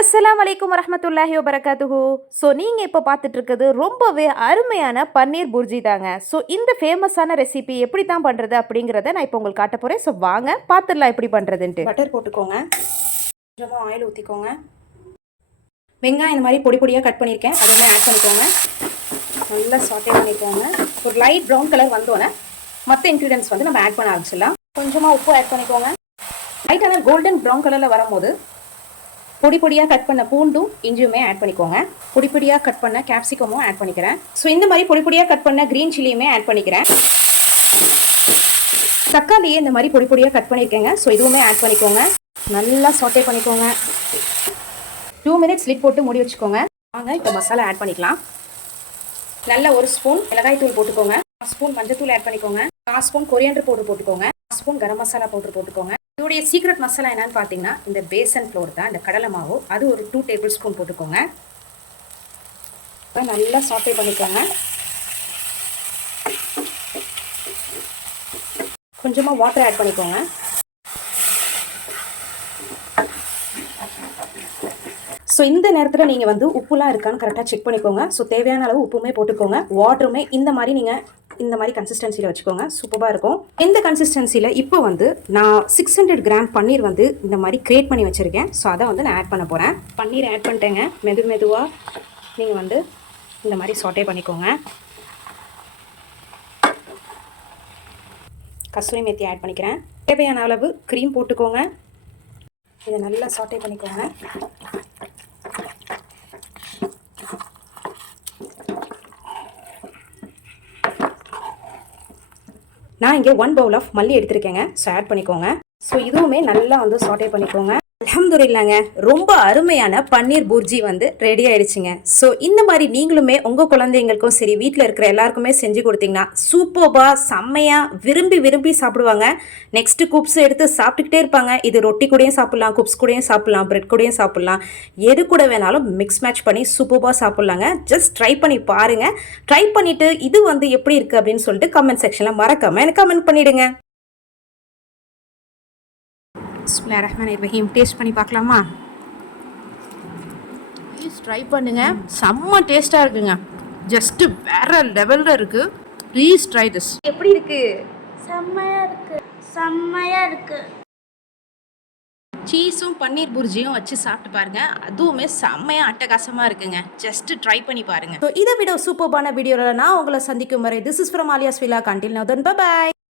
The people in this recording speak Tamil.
அஸ்ஸலாமு அலைக்கும் வரஹ்மத்துல்லாஹி வபரகாத்துஹு. ஸோ நீங்கள் இப்போ பார்த்துட்டு இருக்கிறது ரொம்பவே அருமையான பன்னீர் புர்ஜி தாங்க. ஸோ இந்த ஃபேமஸான ரெசிபி எப்படி தான் பண்ணுறது அப்படிங்கிறத நான் இப்போ உங்களுக்கு காட்ட போகிறேன். ஸோ வாங்க பார்த்துடலாம் எப்படி பண்ணுறதுன்ட்டு. பட்டர் போட்டுக்கோங்க, கொஞ்சமாக ஆயில் ஊற்றிக்கோங்க. வெங்காயம் இந்த மாதிரி பொடி பொடியாக கட் பண்ணியிருக்கேன், அதுவுமே ஆட் பண்ணிக்கோங்க. நல்லா சாட்டே பண்ணிக்கோங்க. ஒரு லைட் ப்ரௌன் கலர் வந்தோன்னே மற்ற இன்க்ரீடியன்ஸ் வந்து நம்ம ஆட் பண்ண ஆரம்பிச்சிடலாம். கொஞ்சமாக உப்பு ஆட் பண்ணிக்கோங்க. லைட்டான கோல்டன் ப்ரௌன் கலரில் வரும்போது பொடி பொடியாக கட் பண்ண பூண்டும் இஞ்சியுமே ஆட் பண்ணிக்கோங்க. பொடி பொடியாக கட் பண்ண கேப்சிகமும் ஆட் பண்ணிக்கிறேன். ஸோ இந்த மாதிரி பொடி பொடியாக கட் பண்ண க்ரீன் சில்லியுமே ஆட் பண்ணிக்கிறேன். தக்காளியே இந்த மாதிரி பொடி பொடியாக கட் பண்ணியிருக்கேங்க. ஸோ இதுவுமே ஆட் பண்ணிக்கோங்க. நல்லா சாட்டே பண்ணிக்கோங்க. 2 மினிட்ஸ் லிட் போட்டு மூடி வச்சுக்கோங்க. வாங்க இப்போ மசாலா ஆட் பண்ணிக்கலாம். நல்ல 1 ஸ்பூன் மிளகாய் தூள் போட்டுக்கோங்க. 1 ஸ்பூன் மஞ்சள் ஆட் பண்ணிக்கோங்க. 1 ஸ்பூன் கொரியண்டர் பவுடர் போட்டுக்கோங்க. 1 ஸ்பூன் கரம் மசாலா பவுடர் போட்டுக்கோங்க. இதோடைய சீக்ரெட் மசாலா என்னன்னு பார்த்தீங்கன்னா இந்த பேசன் ஃப்ளோர் தான், இந்த கடலை மாவு. அது ஒரு 2 டேபிள் ஸ்பூன் போட்டுக்கோங்க. நல்லா சாட்டே பண்ணிக்கோங்க. கொஞ்சமாக வாட்டர் ஆட் பண்ணிக்கோங்க. ஸோ இந்த நேரத்தில் நீங்கள் வந்து உப்புலாம் இருக்கான்னு கரெக்டாக செக் பண்ணிக்கோங்க. ஸோ தேவையான அளவு உப்புமே போட்டுக்கோங்க. வாட்டருமே இந்த மாதிரி நீங்கள் இந்த மாதிரி கன்சிஸ்டன்சியில் வச்சுக்கோங்க. சூப்பராக இருக்கும். இந்த கன்சிஸ்டன்சியில் இப்போ வந்து நான் 600 கிராம் பன்னீர் வந்து இந்த மாதிரி கிரியேட் பண்ணி வச்சுருக்கேன். ஸோ அதை வந்து நான் ஆட் பண்ண போகிறேன். பன்னீர் ஆட் பண்ணிட்டேங்க. மெதுவாக நீங்கள் வந்து இந்த மாதிரி சாட்டே பண்ணிக்கோங்க. கஸ்தூரி மேத்தி ஆட் பண்ணிக்கிறேன். தேவையான அளவு க்ரீம் போட்டுக்கோங்க. இதை நல்லா சாட்டே பண்ணிக்கோங்க. நான் இங்கே 1 பவுல் ஆஃப் மல்லி எடுத்திருக்கேங்க. ஸோ ஆட் பண்ணிக்கோங்க. ஸோ இதுவுமே நல்லா வந்து சாட்டே பண்ணிக்கோங்க. அல்ஹம்துலில்லாஹ்ங்க, ரொம்ப அருமையான பன்னீர் புர்ஜி வந்து ரெடி ஆயிடுச்சுங்க. ஸோ இந்த மாதிரி நீங்களுமே உங்கள் குழந்தைங்களுக்கும் சரி வீட்டில் இருக்கிற எல்லாருக்குமே செஞ்சு கொடுத்தீங்கன்னா சூப்பராக செம்மையாக விரும்பி சாப்பிடுவாங்க. நெக்ஸ்ட்டு குப்ஸ் எடுத்து சாப்பிட்டுக்கிட்டே இருப்பாங்க. இது ரொட்டி கூடயும் சாப்பிட்லாம், குப்ஸ் கூடயும் சாப்பிட்லாம், பிரெட் கூடயும் சாப்பிட்லாம், எது கூட வேணாலும் மிக்ஸ் மேட்ச் பண்ணி சூப்பராக சாப்பிட்லாங்க. ஜஸ்ட் ட்ரை பண்ணி பாருங்கள். ட்ரை பண்ணிவிட்டு இது வந்து எப்படி இருக்குது அப்படின்னு சொல்லிட்டு கமெண்ட் செக்ஷனில் மறக்காமல் எனக்கு கமெண்ட் பண்ணிவிடுங்க. பிஸ்மில்லாஹிர்ரஹ்மானிர்ரஹீம். டேஸ்ட் பண்ணி பார்க்கலாமா? ப்ளீஸ் ட்ரை பண்ணுங்கள். செம்ம டேஸ்ட்டாக இருக்குங்க. ஜஸ்ட்டு வேறு லெவலில் இருக்குது. Please try this. எப்படி இருக்குது? செம்மையாக இருக்குது. சீஸும் பன்னீர் புர்ஜியும் வச்சு சாப்பிட்டு பாருங்கள். அதுவுமே செம்மையாக அட்டகாசமாக இருக்குங்க. ஜஸ்ட்டு ட்ரை பண்ணி பாருங்கள். ஸோ இதை விட சூப்பர்பான வீடியோவில் நான் உங்களை சந்திக்கும் வரை this is from Alia's vlog. Until now then by.